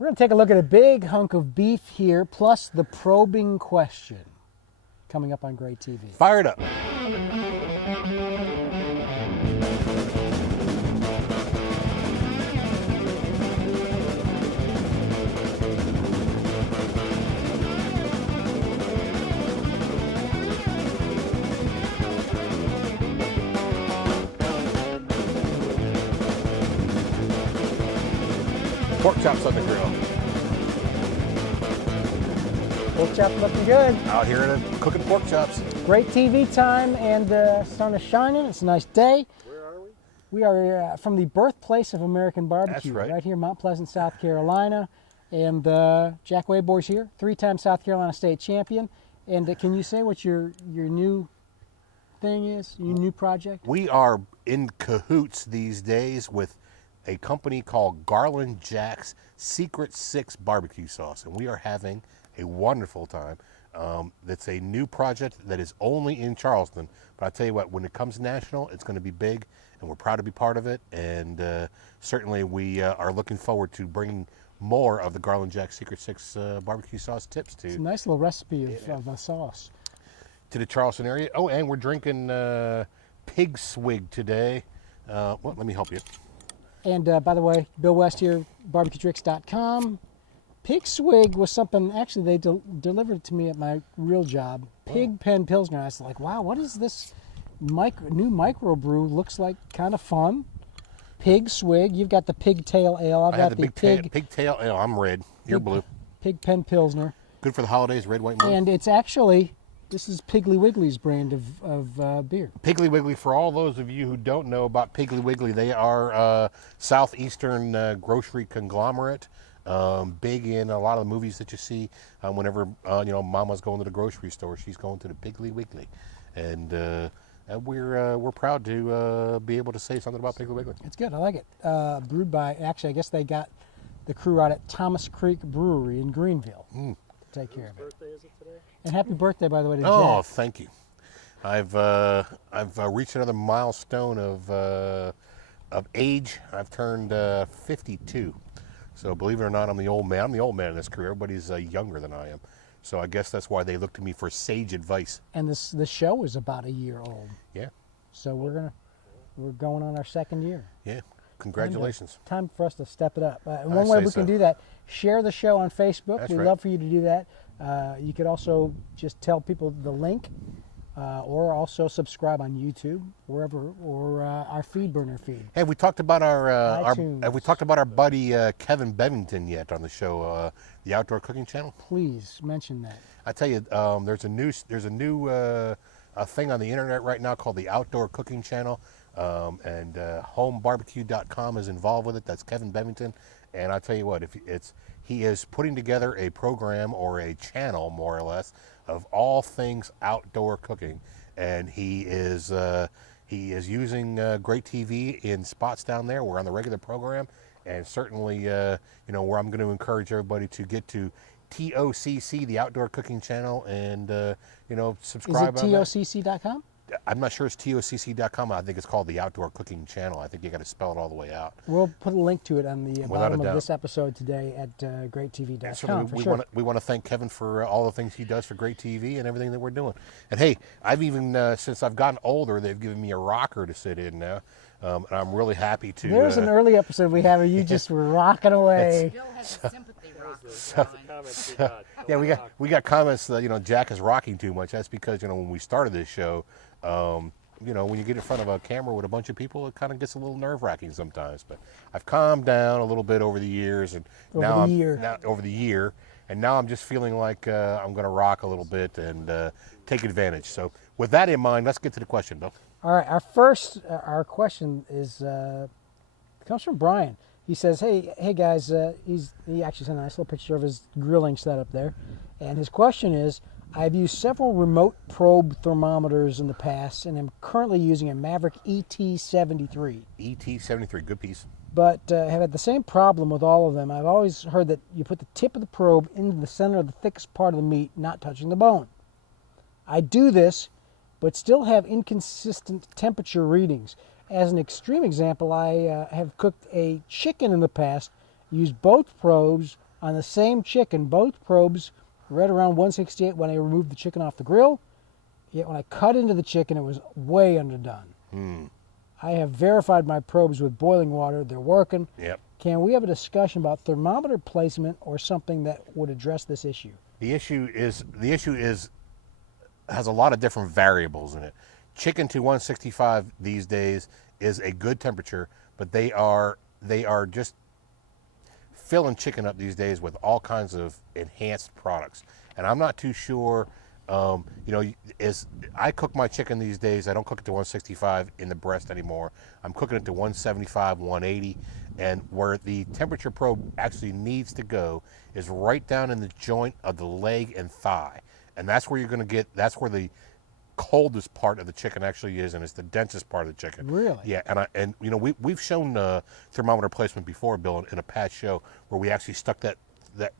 We're going to take a look at a big hunk of beef here, plus the probing question, coming up on Great TV. Fire it up. Pork chops on the grill. Pork chops looking good. Out here cooking pork chops. Great TV time, and the sun is shining. It's a nice day. Where are we? We are from the birthplace of American barbecue. That's right. Here in Mount Pleasant, South Carolina. And Jack Wayboy's here, 3-time South Carolina state champion. And can you say what your new thing is, your new project? We are in cahoots these days with a company called Garland Jack's Secret 6 barbecue sauce, and we are having a wonderful time. That's a new project that is only in Charleston, but I tell you what, when it comes national, it's going to be big, and we're proud to be part of it. And certainly, we are looking forward to bringing more of the Garland Jack Secret 6 barbecue sauce tips It's a nice little recipe of a sauce to the Charleston area. Oh, and we're drinking pig swig today. Well, let me help you. And by the way, Bill West here, barbecuetricks.com. Pig swig was something, actually, they delivered it to me at my real job. Pig Pen Pilsner. I was like, wow, what is this new microbrew? Looks like kind of fun. Pig swig. You've got the pigtail ale. I've got the pigtail ale. I'm red. You're blue. Pig Pen Pilsner. Good for the holidays, red, white, and blue. And it's actually, this is Piggly Wiggly's brand of beer. Piggly Wiggly, for all those of you who don't know about Piggly Wiggly, they are southeastern grocery conglomerate. Big in a lot of the movies that you see. Whenever Mama's going to the grocery store, she's going to the Piggly Wiggly, and we're proud to be able to say something about Piggly Wiggly. It's good. I like it. Brewed by, actually, I guess they got the crew out at Thomas Creek Brewery in Greenville. Take care of it. Whose birthday is it today? And happy birthday, by the way, to Oh, Jack. thank you. I've reached another milestone of age. I've turned 52. So believe it or not, I'm the old man. I'm the old man in this career. Everybody's younger than I am. So I guess that's why they look to me for sage advice. And the show is about a year old. Yeah. So we're going on our second year. Yeah. Congratulations. Time for us to step it up. And one way we can do that, share the show on Facebook. That's We'd right. love for you to do that. You could also just tell people the link, or also subscribe on YouTube, wherever, or our FeedBurner feed. Hey, we talked about iTunes. we talked about our buddy Kevin Bevington yet on the show, the Outdoor Cooking Channel. Please mention that. I tell you, there's a new thing on the internet right now called the Outdoor Cooking Channel, and homebarbecue.com is involved with it. That's Kevin Bevington, and I tell you what, he is putting together a program or a channel, more or less, of all things outdoor cooking, and he is using Great TV in spots down there. We're on the regular program, and certainly, where I'm going to encourage everybody to get to TOCC, the Outdoor Cooking Channel, and subscribe. Is it TOCC.com? I'm not sure it's TOCC.com. I think it's called the Outdoor Cooking Channel. I think you got to spell it all the way out. We'll put a link to it on the Without bottom a of doubt. this episode today at greattv.com. Certainly, we want to thank Kevin for all the things he does for Great TV and everything that we're doing. And hey, I've even since I've gotten older, they've given me a rocker to sit in now, and I'm really happy to. There's an early episode we have where you just were rocking away. Bill has a sympathy rocker. Yeah, we got comments that Jack is rocking too much. That's because when we started this show, when you get in front of a camera with a bunch of people, it kind of gets a little nerve-wracking sometimes. But I've calmed down a little bit over the years, and over the year, and now I'm just feeling like I'm going to rock a little bit and take advantage. So with that in mind, let's get to the question, Bill. All right, our question comes from Brian. He says, hey guys, he actually sent a nice little picture of his grilling setup there, and his question is, I've used several remote probe thermometers in the past, and I'm currently using a Maverick ET73. ET73, good piece. But have had the same problem with all of them. I've always heard that you put the tip of the probe into the center of the thickest part of the meat, not touching the bone. I do this, but still have inconsistent temperature readings. As an extreme example, I have cooked a chicken in the past, used both probes, On the same chicken, both probes were right around 168 when I removed the chicken off the grill. Yet when I cut into the chicken, it was way underdone. I have verified my probes with boiling water. They're working. Yep. Can we have a discussion about thermometer placement or something that would address this issue? The issue is has a lot of different variables in it. Chicken to 165 these days is a good temperature, but they are just filling chicken up these days with all kinds of enhanced products. And I'm not too sure, as I cook my chicken these days, I don't cook it to 165 in the breast anymore. I'm cooking it to 175, 180. And where the temperature probe actually needs to go is right down in the joint of the leg and thigh. And that's where you're going to get, that's where the coldest part of the chicken actually is, and it's the densest part of the chicken. Really? Yeah, and we've shown thermometer placement before, Bill, in a past show where we actually stuck that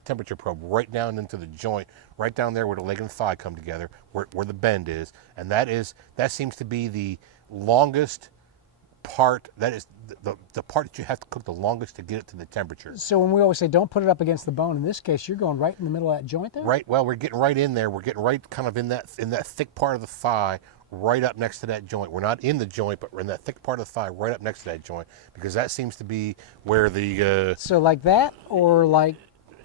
temperature probe right down into the joint, right down there where the leg and thigh come together, where the bend is, and that seems to be the longest part. That is the part that you have to cook the longest to get it to the temperature. So when we always say don't put it up against the bone, in this case, you're going right in the middle of that joint there? Right. Well, we're getting right in there. We're getting right kind of in that thick part of the thigh, right up next to that joint. We're not in the joint, but we're in that thick part of the thigh, right up next to that joint, because that seems to be where the So like that, or like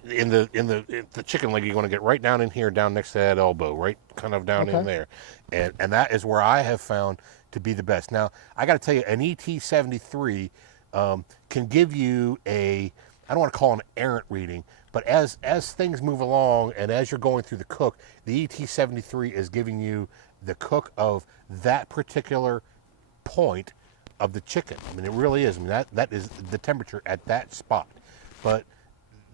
in the chicken leg, you're going to get right down in here, down next to that elbow, right kind of down in there, and that is where I have found to be the best. Now, I got to tell you, an ET73 can give you I don't want to call it an errant reading, but as things move along and as you're going through the cook, the ET73 is giving you the cook of that particular point of the chicken. I mean, it really is. I mean, that is the temperature at that spot. But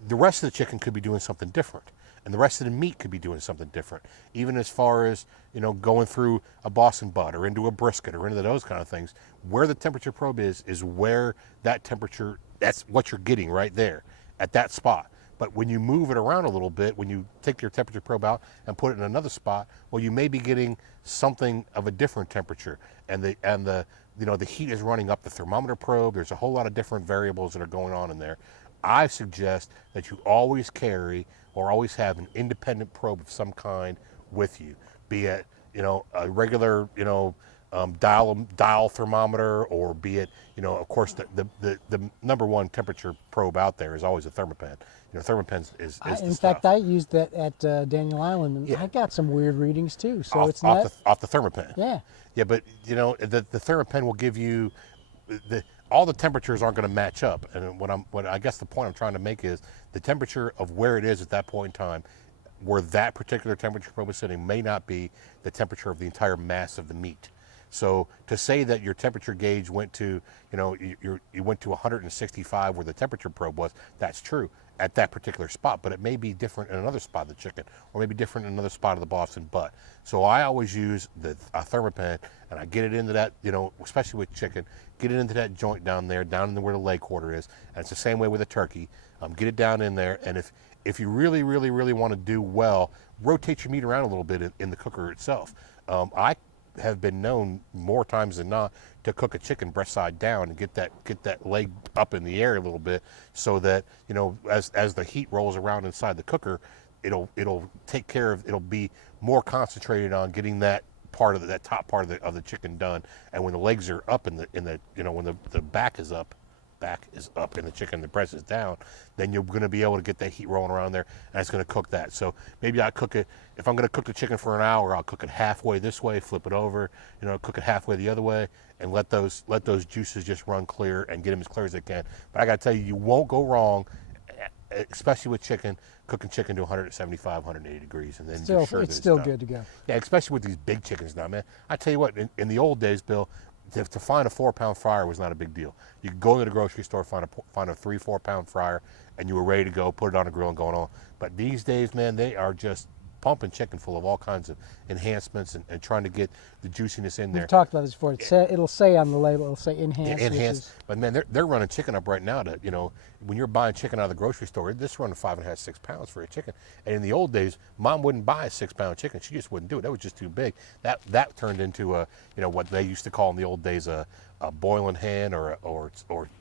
the rest of the chicken could be doing something different. And the rest of the meat could be doing something different. Even as far as, going through a Boston butt or into a brisket or into those kind of things, where the temperature probe is where that temperature, that's what you're getting right there at that spot. But when you move it around a little bit, when you take your temperature probe out and put it in another spot, well, you may be getting something of a different temperature. And the heat is running up the thermometer probe. There's a whole lot of different variables that are going on in there. I suggest that you always carry or always have an independent probe of some kind with you, be it a regular dial thermometer, or be it of course the number one temperature probe out there is always a Thermopen. Thermopen is in fact, I used that at Daniel Island, and I got some weird readings too. So it's not off the Thermopen. Yeah, but the Thermopen will give you all the temperatures aren't going to match up, and what I guess the point I'm trying to make is the temperature of where it is at that point in time, where that particular temperature probe is sitting, may not be the temperature of the entire mass of the meat. So to say that your temperature gauge went to, you went to 165 where the temperature probe was, that's true at that particular spot, but it may be different in another spot of the chicken, or maybe different in another spot of the Boston butt. So I always use a Thermopen, and I get it into that, especially with chicken, get it into that joint down there, down in where the leg quarter is, and it's the same way with a turkey. Get it down in there, and if you really, really, really want to do well, rotate your meat around a little bit in the cooker itself. I have been known more times than not to cook a chicken breast side down and get that leg up in the air a little bit, so that as the heat rolls around inside the cooker, it'll take care of, it'll be more concentrated on getting that part of that top part of the chicken done. And when the legs are up in the when the back is up in the chicken, the breast is down, then you're going to be able to get that heat rolling around there, and it's going to cook that. So maybe I cook it, if I'm going to cook the chicken for an hour, I'll cook it halfway this way, flip it over, cook it halfway the other way, and let those juices just run clear and get them as clear as they can. But I got to tell you, you won't go wrong, especially with chicken, cooking chicken to 175, 180 degrees, and then you're sure it's still good to go. Yeah, especially with these big chickens now, man. I tell you what, in the old days, Bill, to find a 4-pound fryer was not a big deal. You could go to the grocery store, find a 3-4 pound fryer, and you were ready to go, put it on a grill and going on. But these days, man, they are just pumping chicken full of all kinds of enhancements and trying to get the juiciness in there. We've talked about this before. It'll say on the label, it'll say enhanced. Enhanced. But man, they're running chicken up right now to, when you're buying chicken out of the grocery store, this is running 5.5, 6 pounds for a chicken. And in the old days, Mom wouldn't buy a 6-pound chicken. She just wouldn't do it. That was just too big. That turned into what they used to call in the old days a boiling hen or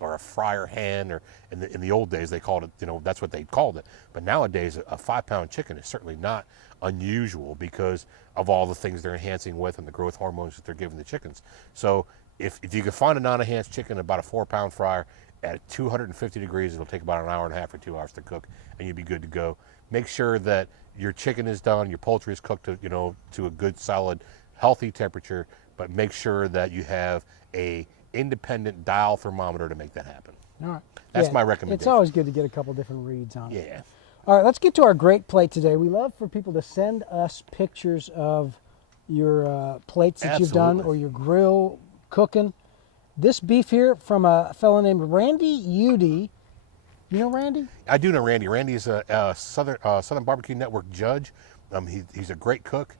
a fryer hen, or in the old days they called it, that's what they called it. But nowadays a 5-pound chicken is certainly not unusual because of all the things they're enhancing with and the growth hormones that they're giving the chickens. So if you can find a non-enhanced chicken, about a 4-pound fryer at 250 degrees, it'll take about an hour and a half or 2 hours to cook, and you'll be good to go. Make sure that your chicken is done, your poultry is cooked to a good, solid, healthy temperature, but make sure that you have a independent dial thermometer to make that happen. All right. That's my recommendation. It's always good to get a couple different reads on it. Yeah. All right, let's get to our great plate today. We love for people to send us pictures of your plates that you've done or your grill cooking. This beef here from a fellow named Randy Udy. You know Randy? I do know Randy. Randy's a Southern Barbecue Network judge. He's a great cook,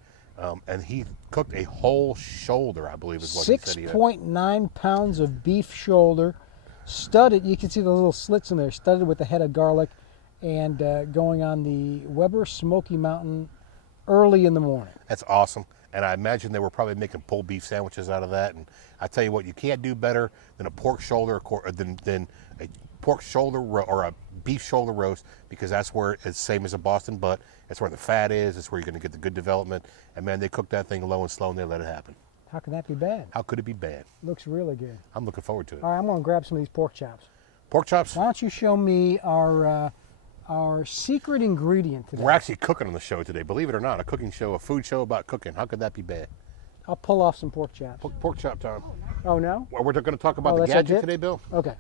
and he cooked a whole shoulder, I believe is what he said. 6.9 pounds of beef shoulder, studded. You can see the little slits in there, studded with a head of garlic, and going on the Weber Smoky Mountain early in the morning. That's awesome. And I imagine they were probably making pulled beef sandwiches out of that. And I tell you what, you can't do better than a pork shoulder, than a pork shoulder or a beef shoulder roast, because that's where it's same as a Boston butt. That's where the fat is. It's where you're going to get the good development. And man, they cook that thing low and slow and they let it happen. How can that be bad? How could it be bad? Looks really good. I'm looking forward to it. All right, I'm going to grab some of these pork chops. Pork chops? Why don't you show me our secret ingredient today? We're actually cooking on the show today, believe it or not. A cooking show, a food show about cooking. How could that be bad? I'll pull off some pork chops. Pork chop time. Oh, no? Well, we're going to talk about the that's gadget it? today, Bill. Okay.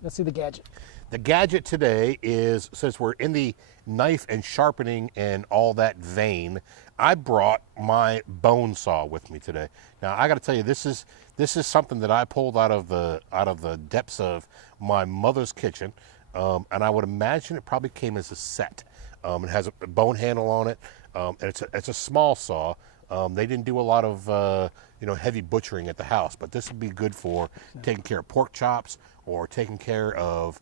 Let's see the gadget. The gadget today is, since we're in the knife and sharpening and all that vein, I brought my bone saw with me today. Now I got to tell you, this is something that I pulled out of the depths of my mother's kitchen, and I would imagine it probably came as a set. It has a bone handle on it, and it's a small saw. They didn't do a lot of heavy butchering at the house, but this would be good for taking care of pork chops or taking care of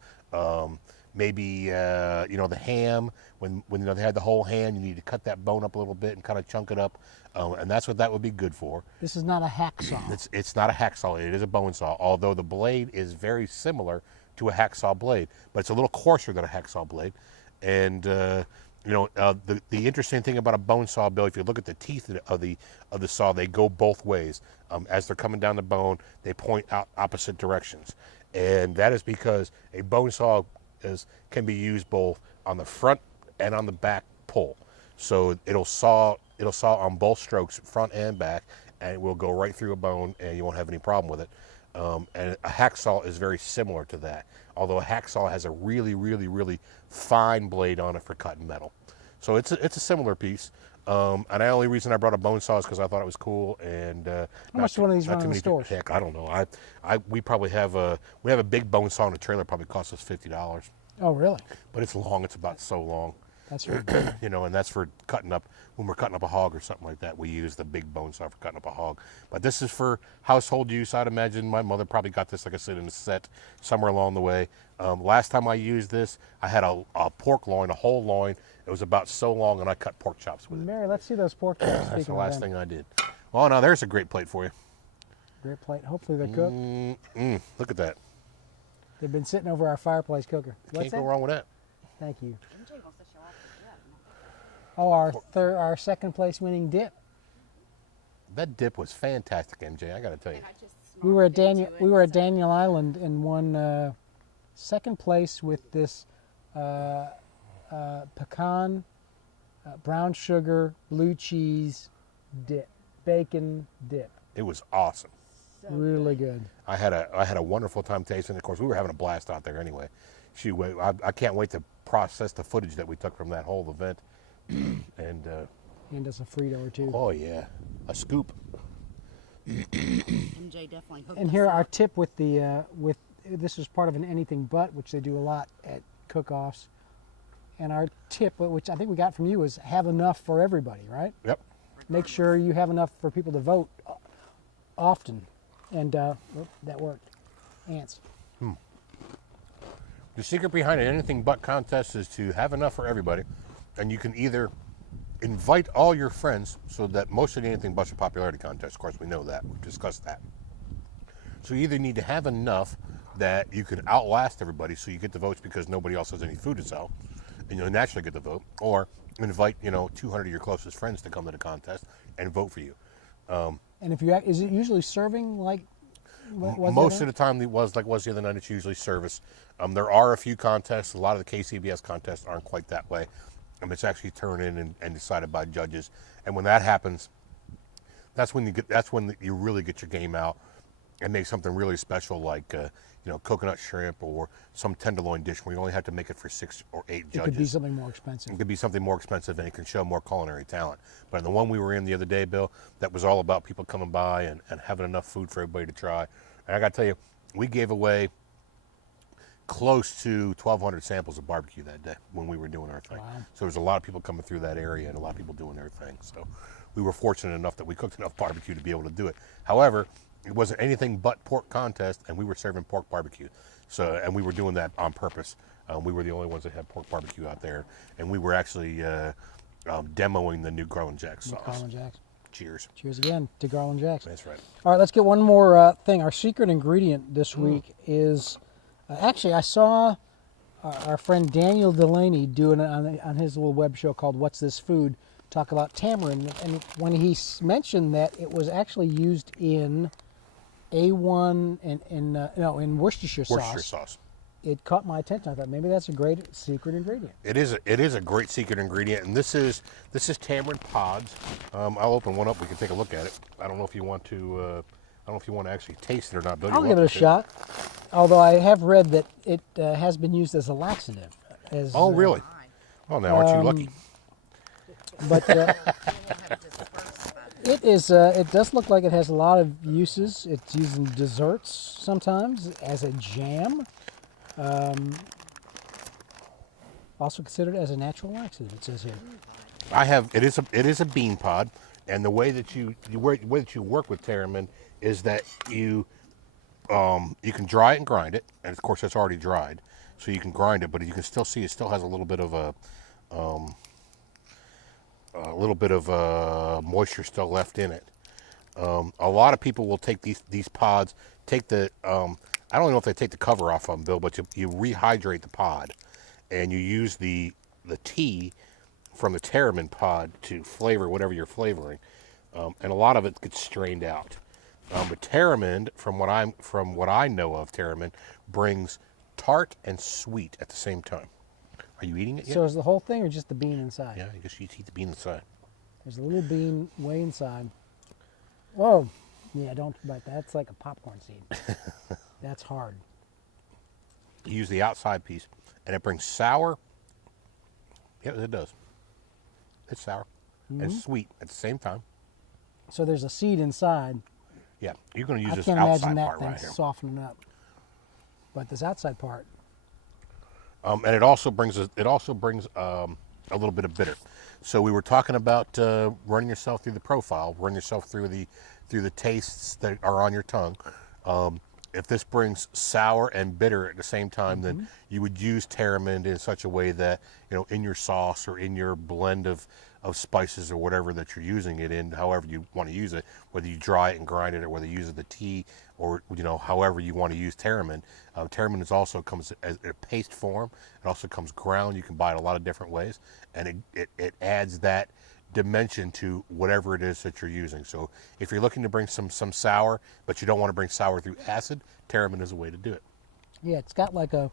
maybe the ham. When they had the whole ham, you need to cut that bone up a little bit and kind of chunk it up, and that's what that would be good for. This is not a hacksaw. It's not a hacksaw. It is a bone saw, although the blade is very similar to a hacksaw blade, but it's a little coarser than a hacksaw blade. And the interesting thing about a bone saw, Bill, if you look at the teeth of the saw, they go both ways. As they're coming down the bone, they point out opposite directions, and that is because a bone saw can be used both on the front and on the back pull. So it'll saw on both strokes, front and back, and it will go right through a bone, and you won't have any problem with it. And a hacksaw is very similar to that, although a hacksaw has a really, really, really fine blade on it for cutting metal. So it's a similar piece. And the only reason I brought a bone saw is because I thought it was cool. And how much do one of these run in the stores? Heck, I don't know. We probably have a big bone saw in the trailer. Probably costs us $50. Oh, really? But it's long. It's about so long. That's really good. And that's for cutting up, when we're cutting up a hog or something like that, we use the big bone saw for cutting up a hog. But this is for household use. I'd imagine my mother probably got this, like I said, in a set somewhere along the way. Last time I used this, I had a pork loin, a whole loin. It was about so long, and I cut pork chops with it. Mary, let's see those pork chops. That's the last thing I did. Well, now there's a great plate for you. Great plate. Hopefully they're cooked. Look at that. They've been sitting over our fireplace cooker. Can't go wrong with that. Thank you. Oh, our second place winning dip. That dip was fantastic, MJ. I got to tell you. We were at Daniel Island and won second place with this pecan, brown sugar, blue cheese dip, bacon dip. It was awesome. Really good. I had a wonderful time tasting it. Of course, we were having a blast out there anyway. I can't wait to process the footage that we took from that whole event. And us a Frito or two. Oh yeah, a scoop. MJ definitely hooked And us here our up. tip with this is part of an anything but, which they do a lot at cook-offs. And our tip, which I think we got from you, is have enough for everybody, right? Yep. Make sure you have enough for people to vote often. And that worked. Ants. The secret behind an anything but contest is to have enough for everybody. And you can either invite all your friends, so that most of the anything but's a popularity contest. Of course, we know that. We've discussed that. So you either need to have enough that you can outlast everybody, so you get the votes because nobody else has any food to sell, and you'll naturally get the vote, or invite 200 of your closest friends to come to the contest and vote for you. And if you is it usually serving like? Most of the time, it was like was the other night. It's usually service. There are a few contests. A lot of the KCBS contests aren't quite that way. It's actually turned in and decided by judges. And when that happens, that's when you really get your game out and make something really special, like coconut shrimp or some tenderloin dish where you only have to make it for 6 or 8 judges. It could be something more expensive. It could be something more expensive, and it can show more culinary talent. But in the one we were in the other day, Bill, that was all about people coming by and having enough food for everybody to try. And I got to tell you, we gave away close to 1,200 samples of barbecue that day when we were doing our thing. Wow. So there was a lot of people coming through that area and a lot of people doing their thing. So we were fortunate enough that we cooked enough barbecue to be able to do it. However, it wasn't anything but pork contest, and we were serving pork barbecue. So, and we were doing that on purpose. We were the only ones that had pork barbecue out there, and we were actually demoing the new Garland Jack sauce. Garland Jacks. Cheers. Cheers again to Garland Jacks. That's right. All right, let's get one more thing. Our secret ingredient this week is actually I saw our friend Daniel Delaney doing it on his little web show called What's This Food, talk about tamarind, and when he mentioned that it was actually used in A1 and in Worcestershire sauce. It caught my attention. I thought maybe that's a great secret ingredient. It is a great secret ingredient, and this is tamarind pods. I'll open one up. We can take a look at it. I don't know if you want to. I don't know if you want to actually taste it or not, Bill. I'll give it a shot. Although I have read that it has been used as a laxative. Oh, really? Oh, now aren't you lucky? But it is. It does look like it has a lot of uses. It's used in desserts sometimes as a jam. Also considered as a natural laxative. It says here. It is a bean pod, and the way that you work with tamarind is that you can dry it and grind it, and of course it's already dried, so you can grind it, but you can still see it still has a little bit of moisture still left in it. A lot of people will take these pods, take the I don't know if they take the cover off of them, Bill, but you rehydrate the pod, and you use the tea from the tamarind pod to flavor whatever you're flavoring, and a lot of it gets strained out. But tamarind, from what I know of tamarind, brings tart and sweet at the same time. Are you eating it yet? So is the whole thing or just the bean inside? Yeah, I guess you eat the bean inside. There's a little bean way inside. Whoa. Yeah, don't bite that. That's like a popcorn seed. That's hard. You use the outside piece, and it brings sour. Yeah, it does. It's sour and sweet at the same time. So there's a seed inside. Yeah, you're going to use I this can't outside imagine that part thing right here. softening up. But this outside part. And it also brings a little bit of bitter. So we were talking about running yourself through the profile, run yourself through the tastes that are on your tongue. If this brings sour and bitter at the same time, then you would use tamarind in such a way that, in your sauce or in your blend of spices or whatever that you're using it in, however you want to use it, whether you dry it and grind it or whether you use the tea or, however you want to use tamarind. Tamarind also comes as a paste form. It also comes ground. You can buy it a lot of different ways, and it adds that dimension to whatever it is that you're using. So if you're looking to bring some sour, but you don't want to bring sour through acid, tamarind is a way to do it. Yeah, it's got the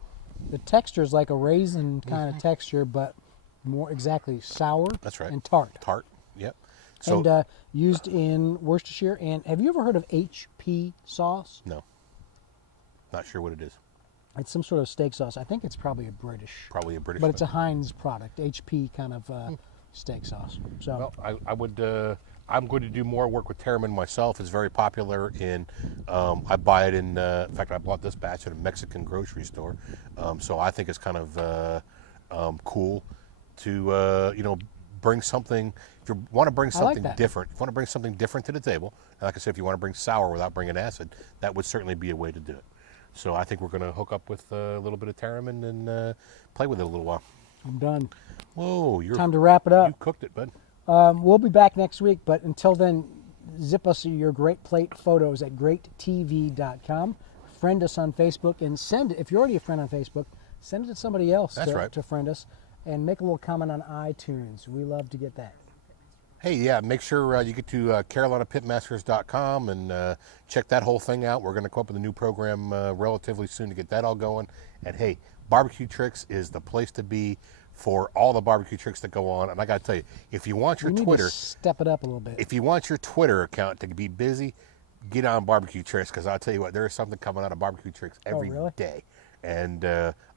texture is like a raisin kind of texture, but more exactly sour. That's right. And tart. Tart, yep. So, And used in Worcestershire. And have you ever heard of HP sauce? no, not sure what it is. It's some sort of steak sauce. I think it's probably a British. Probably a British. But it's a Heinz product. HP kind of steak sauce. So. Well, I would. I'm going to do more work with tamarind myself. It's very popular in. I buy it in. In fact, I bought this batch at a Mexican grocery store. So I think it's kind of cool to bring something. If you want to bring something different, if you want to bring something different to the table, and like I said, if you want to bring sour without bringing acid, that would certainly be a way to do it. So I think we're going to hook up with a little bit of tamarind and play with it a little while. I'm done. Whoa, Time to wrap it up. You cooked it, bud. We'll be back next week, but until then, zip us your Great Plate photos at greattv.com. Friend us on Facebook and if you're already a friend on Facebook, send it to somebody else to friend us and make a little comment on iTunes. We love to get that. Hey, yeah, make sure you get to carolinapitmasters.com and check that whole thing out. We're going to come up with a new program relatively soon to get that all going. And hey, Barbecue Tricks is the place to be for all the barbecue tricks that go on. And I got to tell you, if you want your We need Twitter, to step it up a little bit. if you want your Twitter account to be busy, get on Barbecue Tricks, because I'll tell you what, there is something coming out of Barbecue Tricks every day. And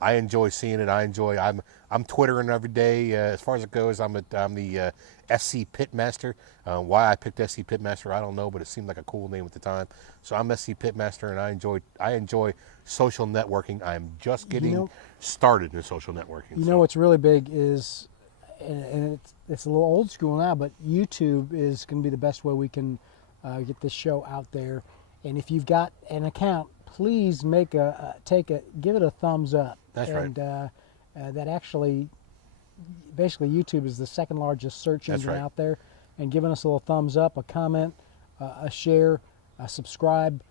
I enjoy seeing it. I'm Twittering every day. As far as it goes, I'm the SC Pitmaster. Why I picked SC Pitmaster, I don't know, but it seemed like a cool name at the time. So I'm SC Pitmaster, and I enjoy social networking. I'm just getting started in social networking. You know what's really big is, and it's a little old school now, but YouTube is going to be the best way we can get this show out there. And if you've got an account, please give it a thumbs up. That's right. And that actually, basically, YouTube is the second largest search engine out there. And giving us a little thumbs up, a comment, a share, a subscribe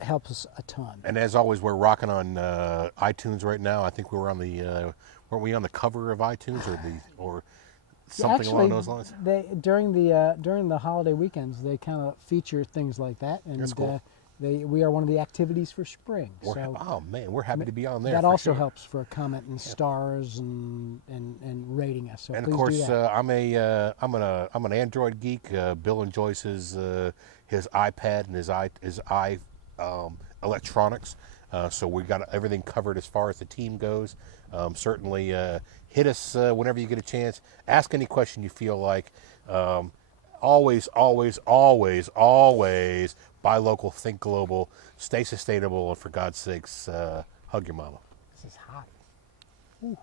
helps us a ton. And as always, we're rocking on iTunes right now. I think we were on the weren't we on the cover of iTunes or something along those lines? During the holiday weekends, they kind of feature things like that, and that's cool. We are one of the activities for spring. Oh man, we're happy to be on there. That also helps for a comment and stars and rating us. So and please of course, do that. I'm an Android geek. Bill enjoys his iPad and his electronics. So we got everything covered as far as the team goes. Certainly hit us whenever you get a chance. Ask any question you feel like. Always buy local, think global, stay sustainable, and for God's sakes, hug your mama. This is hot. Ooh.